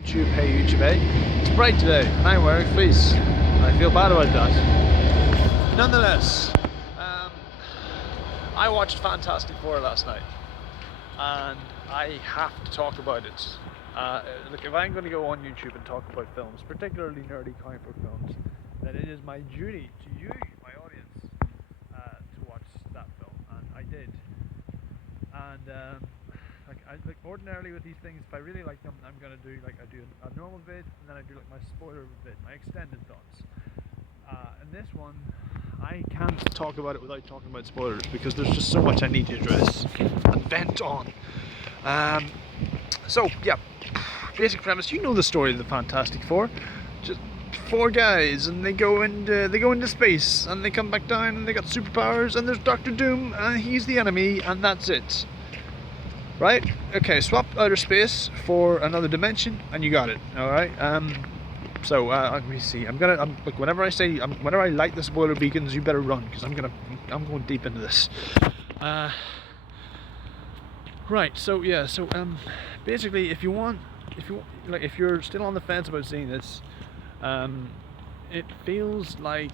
YouTube, hey YouTube, hey. It's bright today, and I'm wearing fleece. And I feel bad about that. Nonetheless, um, I watched Fantastic Four last night, and I have to talk about it. Look, if I'm going to go on YouTube and talk about films, particularly nerdy comic book films, then it is my duty to you, my audience, to watch that film, and I did. And like ordinarily with these things, if I really like them, I'm gonna do like I do a normal vid, and then I do like my spoiler vid, my extended thoughts. And this one, I can't talk about it without talking about spoilers because there's just so much I need to address and vent on. Um, so yeah, basic premise. You know the story of the Fantastic Four. Just four guys, and they go into space, and they come back down, and they got superpowers, and there's Doctor Doom, and he's the enemy, and that's it. Right? Okay, swap outer space for another dimension, and you got it. All right. So let me see. Look. Whenever I light the spoiler beacons, you better run because I'm going deep into this. Right. So yeah. So basically, if you're still on the fence about seeing this, it feels like,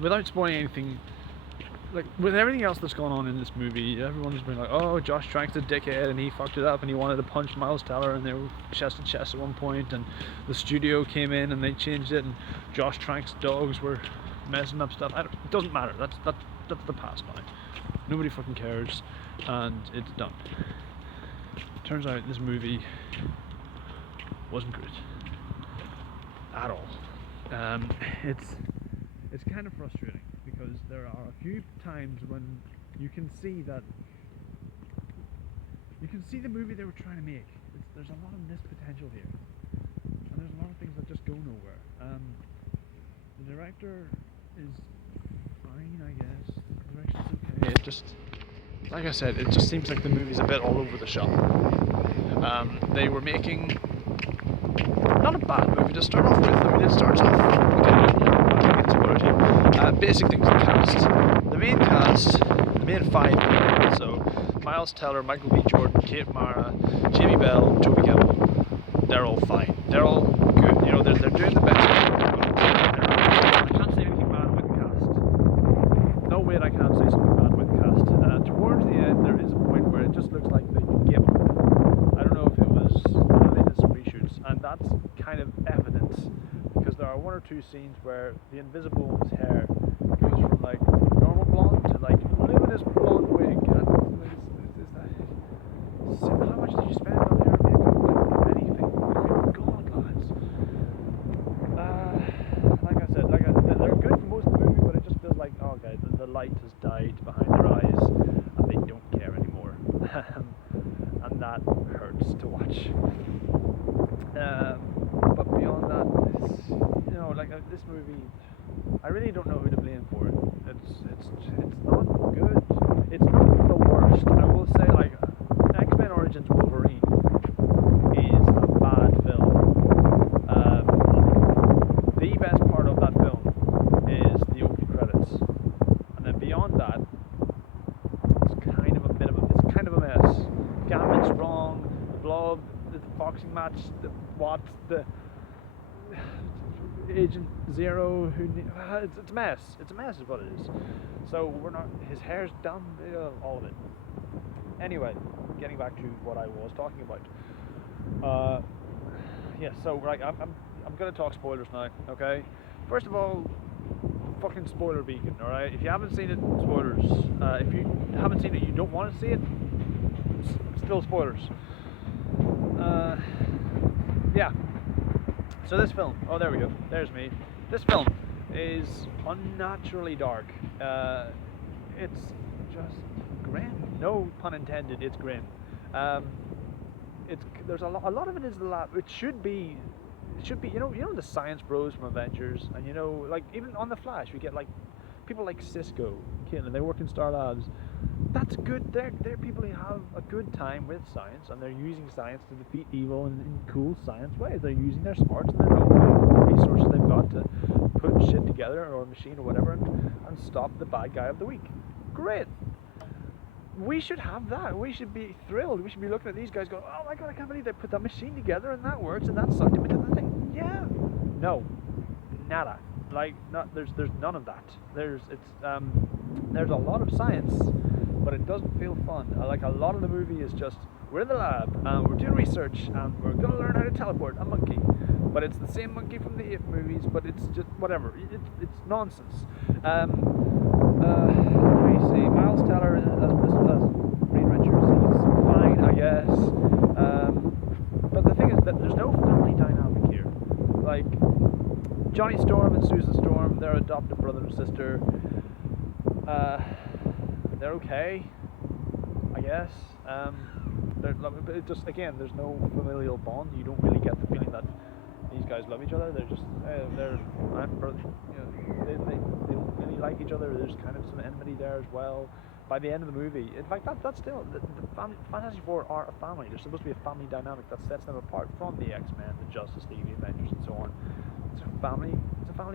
without spoiling anything, like with everything else that's gone on in this movie, everyone's been like, oh, Josh Trank's a dickhead and he fucked it up and he wanted to punch Miles Teller and they were chest to chest at one point, and the studio came in and they changed it, and Josh Trank's dogs were messing up stuff. It doesn't matter. That's the past now. Nobody fucking cares, and it's done. Turns out this movie wasn't good at all. It's kind of frustrating because there are a few times when you can see the movie they were trying to make. There's a lot of missed potential here, and there's a lot of things that just go nowhere. The director is fine, I guess. The direction's okay. It just, like I said, it just seems like the movie's a bit all over the shop. They were making not a bad movie to start off with. I mean, it starts off. Basic things: the cast, the main five people. So Miles Teller, Michael B. Jordan, Kate Mara, Jamie Bell, Toby Kebbell. They're all fine. They're all good. You know, they're doing the best. I can't say anything bad about the cast. No way, I can't say something bad about the cast. Towards the end, there is a point where it just looks like they gave up. I don't know if it was they did some reshoots, and that's kind of evidence because there are one or two scenes where the Invisible Woman's hair goes from like normal blonde to like luminous blonde wig, and how much did you spend on hair makeup? Like anything? Good God, lads. Like I said, they're good for most of the movie, but it just feels like, oh guys, the light has died behind their eyes, and they don't care anymore, and that hurts to watch. But beyond that, this movie, I really don't know who to blame for it. It's not good. It's not the worst. I will say, like, X-Men Origins Wolverine is a bad film. The best part of that film is the opening credits, and then beyond that, it's kind of a mess. Gambit's wrong. The Blob, the boxing match, the Agent Zero, it's a mess. It's a mess is what it is. So his hair's done, all of it. Anyway, getting back to what I was talking about. So right, I'm gonna talk spoilers now, okay? First of all, fucking spoiler beacon, alright? If you haven't seen it, spoilers. If you haven't seen it, you don't want to see it, still spoilers. Yeah. So this film, oh there we go, there's me. This film is unnaturally dark. It's just grim. No pun intended. It's grim. There's a lot of it is it should be you know the science bros from Avengers, and you know, like even on the Flash we get like people like Cisco, Caitlin, they work in Star Labs. That's good. They're people who have a good time with science, and they're using science to defeat evil in cool science ways. They're using their smarts and their resources they've got to put shit together, or a machine or whatever, and stop the bad guy of the week. Great. we should have that. We should be thrilled. We should be looking at these guys going, oh my god, I can't believe they put that machine together and that works and that sucked him into the thing. Yeah. No. Nada. Like, not there's none of that. There's a lot of science, but it doesn't feel fun. Like, a lot of the movie is just, we're in the lab and we're doing research and we're gonna learn how to teleport a monkey. But it's the same monkey from the It movies, but it's just whatever. It's nonsense. Let me see. Miles Teller as Reed Richards, he's fine, I guess. But the thing is that there's no family dynamic here. Like, Johnny Storm and Susan Storm, their adopted brother and sister. They're okay, I guess. But it just, again, there's no familial bond. You don't really get the feeling that these guys love each other. They're just they don't really like each other. There's kind of some enmity there as well. By the end of the movie, in fact, that's still the Fantastic Four are a family. There's supposed to be a family dynamic that sets them apart from the X-Men, the Justice League, the Avengers, and so on. It's a family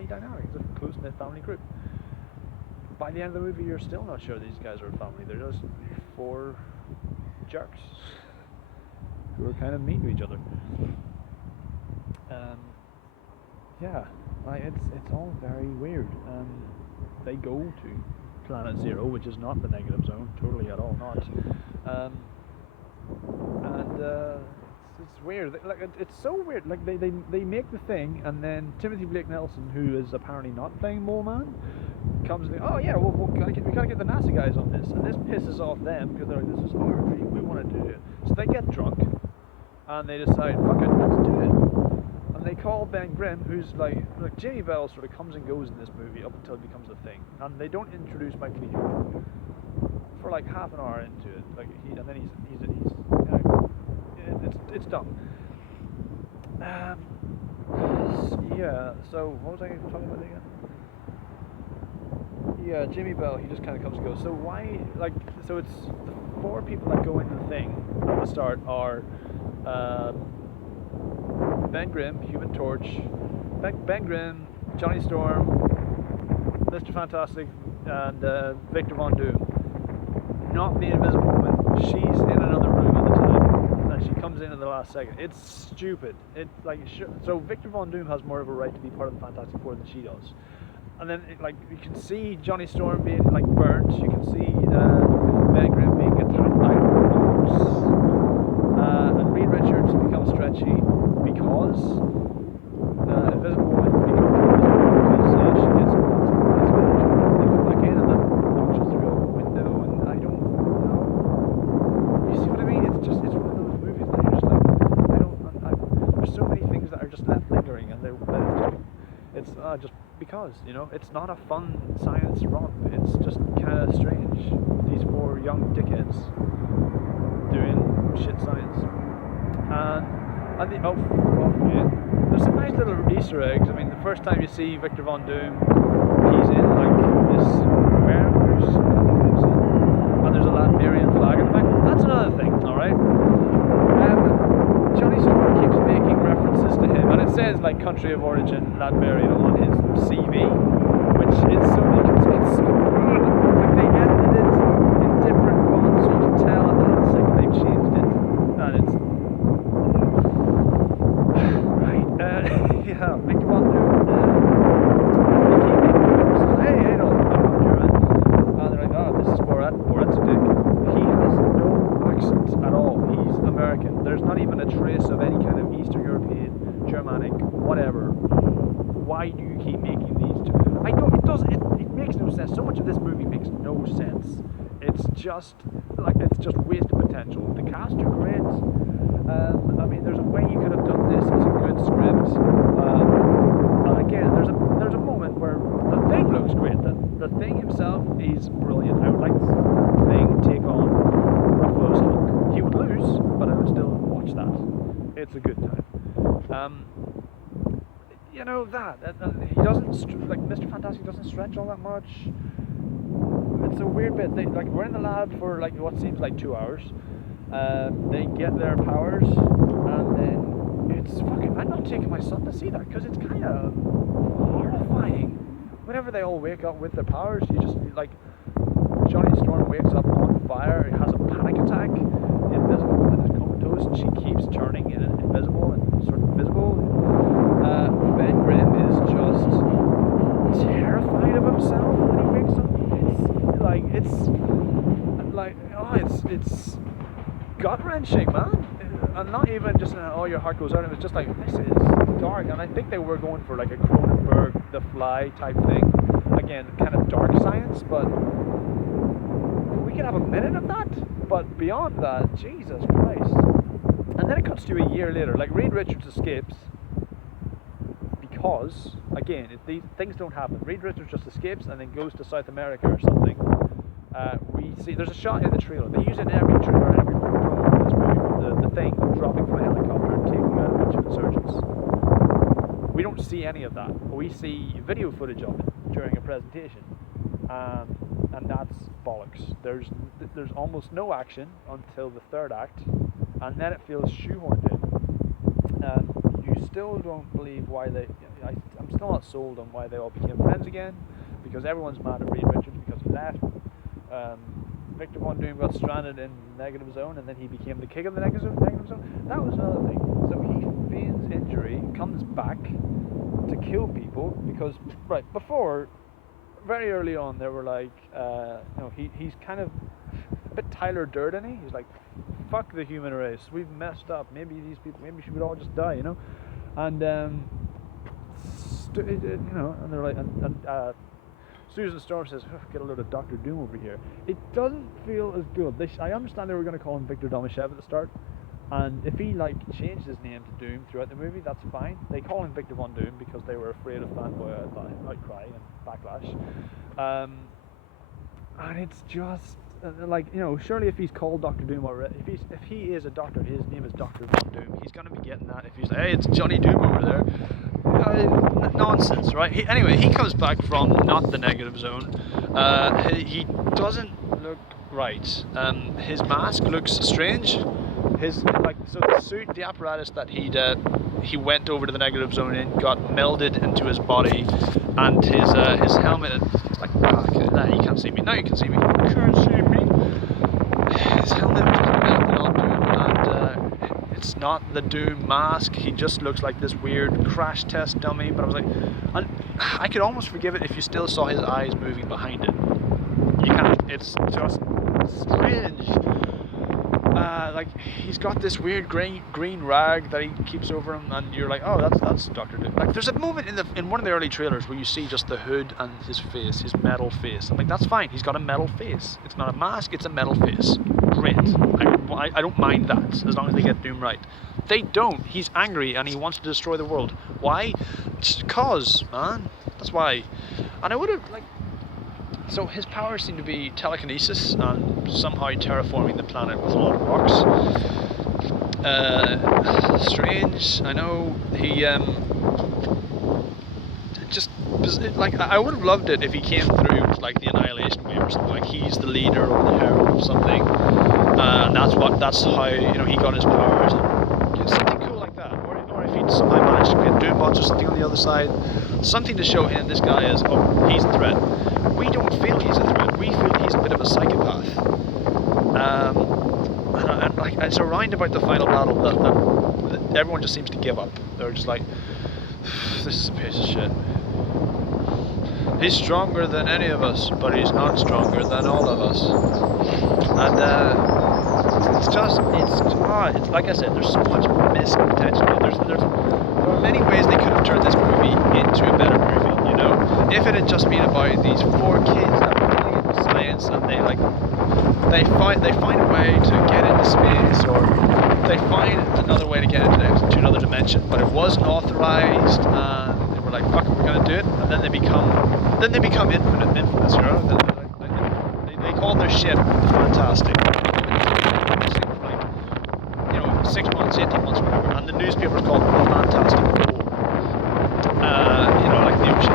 dynamic. It's a close-knit family group. By the end of the movie, you're still not sure these guys are a family. They're just four jerks who are kind of mean to each other. Yeah, like it's all very weird. They go to Planet Zero, which is not the negative zone, totally at all not. It's weird. Like, it's so weird. Like, they make the thing, and then Timothy Blake Nelson, who is apparently not playing Mole Man, comes and thinks, oh yeah, we gotta get the NASA guys on this, and this pisses off them because they're like, this is our dream, we want to do it. So they get drunk, and they decide, fuck it, let's do it. And they call Ben Grimm, who's like Jimmy Bell sort of comes and goes in this movie up until it becomes a thing, and they don't introduce Michael B. Jordan for like half an hour into it, like and then he's it's dumb. Yeah. So what was I talking about again? Yeah, Jimmy Bell, he just kind of comes and goes. So why, like, so it's the four people that go into the thing at the start are Ben Grimm, Human Torch, Ben Grimm, Johnny Storm, Mr. Fantastic, and Victor Von Doom. Not the Invisible Woman. She's in another room at the time, and she comes in at the last second. It's stupid. So Victor Von Doom has more of a right to be part of the Fantastic Four than she does. And then, you can see Johnny Storm being, burnt. You can see Ben Grimm being attacked by dogs. And Reed Richards becomes stretchy because Invisible Woman becomes invisible because she gets magic. They go back in and then launches through a window, and I don't know. You see what I mean? It's one of those movies that you're just there's so many things that are just left lingering, and it's just because, it's not a fun science romp. It's just kind of strange with these four young dickheads doing shit science. There's some nice little Easter eggs. I mean, the first time you see Victor Von Doom, he's in this warehouse, and there's a Latvian flag in the back. That's another thing, alright? Johnny Storm keeps making references to him, and it says country of origin Latveria on his CV, which is so it's so good. They edited it in different fonts, so you can tell at the last second they've changed it, and it's right. Yeah, Victor Von Doom. Hey, no, I'm not German. And they're like, oh, this is Borat. Borat's a dick. He has no accent at all. He's American. There's not even a trace of any kind of Eastern European, Germanic, whatever. Why do you keep making these two? I know it does. It makes no sense. So much of this movie makes no sense. It's just wasted potential. The cast are great. I mean, there's a way you could have done this as a good script. And again, there's a moment where the Thing looks great. The Thing himself is brilliant. I would like to see the Thing take on Ruffalo's Hulk. He would lose, but I would still watch that. It's a good time. He doesn't Mr. Fantastic doesn't stretch all that much. It's a weird bit. We're in the lab for what seems like 2 hours. They get their powers, and then it's fucking. I'm not taking my son to see that because it's kind of horrifying. Whenever they all wake up with their powers, you just Johnny Storm wakes up on fire, has a panic attack. The Invisible Woman is comatose, and she keeps turning invisible and sort of visible. Ben Grimm is just terrified of himself when he wakes up. It's gut wrenching, man. And not even just your heart goes out. It was just like, this is dark. And I think they were going for like a Cronenberg, The Fly type thing. Again, kind of dark science, but we could have a minute of that. But beyond that, Jesus Christ. And then it cuts to a year later. Like, Reed Richards escapes because, again, these things don't happen. Reed Richards just escapes and then goes to South America or something. We see there's a shot in the trailer. They use it in every trailer, every promo in this movie. The thing dropping from a helicopter and taking out a bunch of insurgents. We don't see any of that. We see video footage of it during a presentation, and that's bollocks. There's almost no action until the third act, and then it feels shoehorned in. You still don't believe why I'm still not sold on why they all became friends again, because everyone's mad at Reed Richards because he left. Victor Von Doom got stranded in Negative Zone, and then he became the king of the Negative Zone. That was another thing. So he feigns injury, comes back to kill people because before, very early on, they were like, he's kind of a bit Tyler Durden-y. He's like, fuck the human race, we've messed up. Maybe these people, maybe we should all just die, And and they're like, Susan Storm says, get a load of Dr. Doom over here. It doesn't feel as good. I understand they were going to call him Victor Domashev at the start, and if he changed his name to Doom throughout the movie, that's fine. They call him Victor Von Doom because they were afraid of fanboy outcry and backlash. And it's just surely if he's called Dr. Doom already, if he is a doctor, his name is Dr. Von Doom. He's going to be getting that. If he's like, hey, it's Johnny Doom over there. Nonsense, right? He comes back from not the Negative Zone. He doesn't look right. His mask looks strange. So the suit, the apparatus that he went over to the Negative Zone in, got melded into his body, and his helmet, you can't see me. Now you can see me. You can't see me. His helmet just melted onto him, and it's not the Doom mask. He just looks like this weird crash test dummy. But I was like, I could almost forgive it if you still saw his eyes moving behind it. You can't. It's just strange. He's got this weird green rag that he keeps over him, and you're like, oh, that's Dr. Doom. Like, there's a moment in one of the early trailers where you see just the hood and his face, his metal face. I'm like, that's fine. He's got a metal face. It's not a mask. It's a metal face. Great. I don't mind that as long as they get Doom right. They don't. He's angry and he wants to destroy the world. Why? Cause, man. That's why. And I would have So his powers seem to be telekinesis and somehow terraforming the planet with a lot of rocks. Strange. I know he I would have loved it if he came through with the Annihilation Wave or something. Like, he's the leader or the herald of something, and that's how he got his powers. Something cool like that, or if he'd somehow managed to get Doombots or something on the other side, something to show him this guy is, he's a threat. We don't feel he's a threat. We feel he's a bit of a psychopath. And it's around about the final battle that everyone just seems to give up. They're just like, this is a piece of shit. He's stronger than any of us, but he's not stronger than all of us. And it's like I said, there's so much missed potential. There are many ways they could have turned this movie into a better movie. If it had just been about these 4 kids that were really into science, and they find a way to get into space, or they find another way to get into another dimension, but it wasn't authorized, and they were like, fuck it, we're gonna do it, and then they become infamous, They call their ship the Fantastic. 6 months, 18 months, whatever, and the newspapers called it the Fantastic Four. Like the ocean.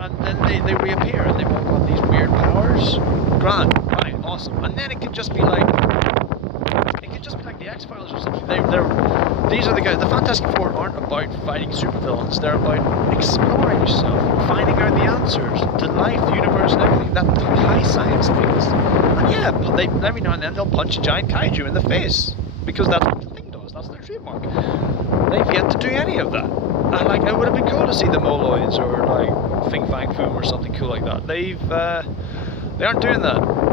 And then they reappear, and they've all got these weird powers. Grand, fine, awesome. And then it could just be like the X-Files or something. these are the guys. The Fantastic Four aren't about fighting supervillains. They're about exploring yourself, finding out the answers to life, the universe, and everything. That high science things. And yeah, they every now and then they'll punch a giant kaiju in the face because that's what the thing does. That's their trademark. They've yet to do any of that. And like, it would have been cool to see the Moloids or like Fing Fang Foom or something cool like that. They aren't doing that.